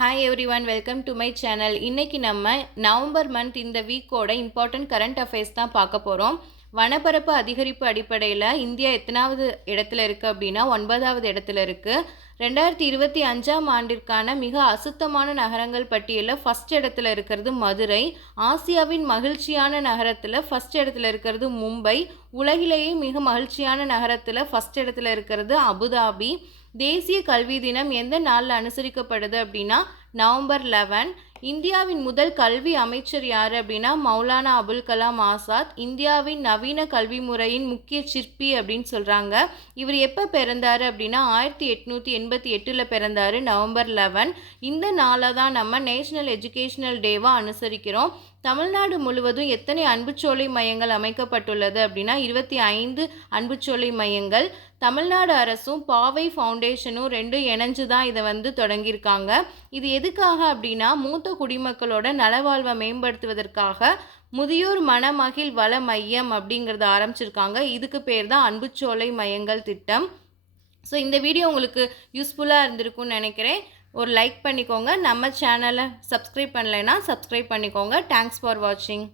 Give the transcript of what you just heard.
Hi everyone, welcome to my channel. இன்றைக்கி நம்ம November month இந்த வீக்கோட இம்பார்ட்டன்ட் கரண்ட் அஃபேர்ஸ் தான் பார்க்க போகிறோம். வனப்பரப்பு அதிகரிப்பு அடிப்படையில் இந்தியா எத்தனாவது இடத்துல இருக்குது அப்படின்னா 9வது இடத்துல இருக்குது. 2025ஆம் ஆண்டிற்கான மிக அசுத்தமான நகரங்கள் பட்டியலில் ஃபஸ்ட் இடத்துல இருக்கிறது மதுரை. ஆசியாவின் மகிழ்ச்சியான நகரத்தில் ஃபஸ்ட் இடத்துல இருக்கிறது மும்பை. உலகிலேயே மிக மகிழ்ச்சியான நகரத்தில் ஃபஸ்ட் இடத்துல இருக்கிறது அபுதாபி. தேசிய கல்வி தினம் எந்த நாளில் அனுசரிக்கப்படுது அப்படின்னா நவம்பர் 11. இந்தியாவின் முதல் கல்வி அமைச்சர் யார் அப்படின்னா மௌலானா அபுல் கலாம் ஆசாத். இந்தியாவின் நவீன கல்வி முறையின் முக்கிய சிற்பி அப்படின்னு சொல்கிறாங்க. இவர் எப்போ பிறந்தார் அப்படின்னா 1888 பிறந்தார், நவம்பர் 11. இந்த நாளை தான் நம்ம நேஷ்னல் எஜுகேஷனல் டேவாக அனுசரிக்கிறோம். தமிழ்நாடு முழுவதும் எத்தனை அன்புச்சோலை மையங்கள் அமைக்கப்பட்டுள்ளது அப்படின்னா 25 அன்புச்சோலை மையங்கள். தமிழ்நாடு அரசும் பாவை ஃபவுண்டேஷனும் ரெண்டும் இணைஞ்சு தான் இதை தொடங்கியிருக்காங்க. இது எதுக்காக அப்படின்னா மூத்த குடிமக்களோட நலவாழ்வை மேம்படுத்துவதற்காக முதியோர் மனமகிழ் வள மையம் அப்படிங்கிறத ஆரம்பிச்சிருக்காங்க. இதுக்கு பேர் தான் அன்புச்சோலை மையங்கள் திட்டம். ஸோ இந்த வீடியோ உங்களுக்கு யூஸ்ஃபுல்லாக இருந்திருக்கும்னு நினைக்கிறேன். ஒரு லைக் பண்ணிக்கோங்க. நம்ம சேனலை சப்ஸ்கிரைப் பண்ணலைன்னா சப்ஸ்கிரைப் பண்ணிக்கோங்க. தேங்க்ஸ் ஃபார் வாட்சிங்.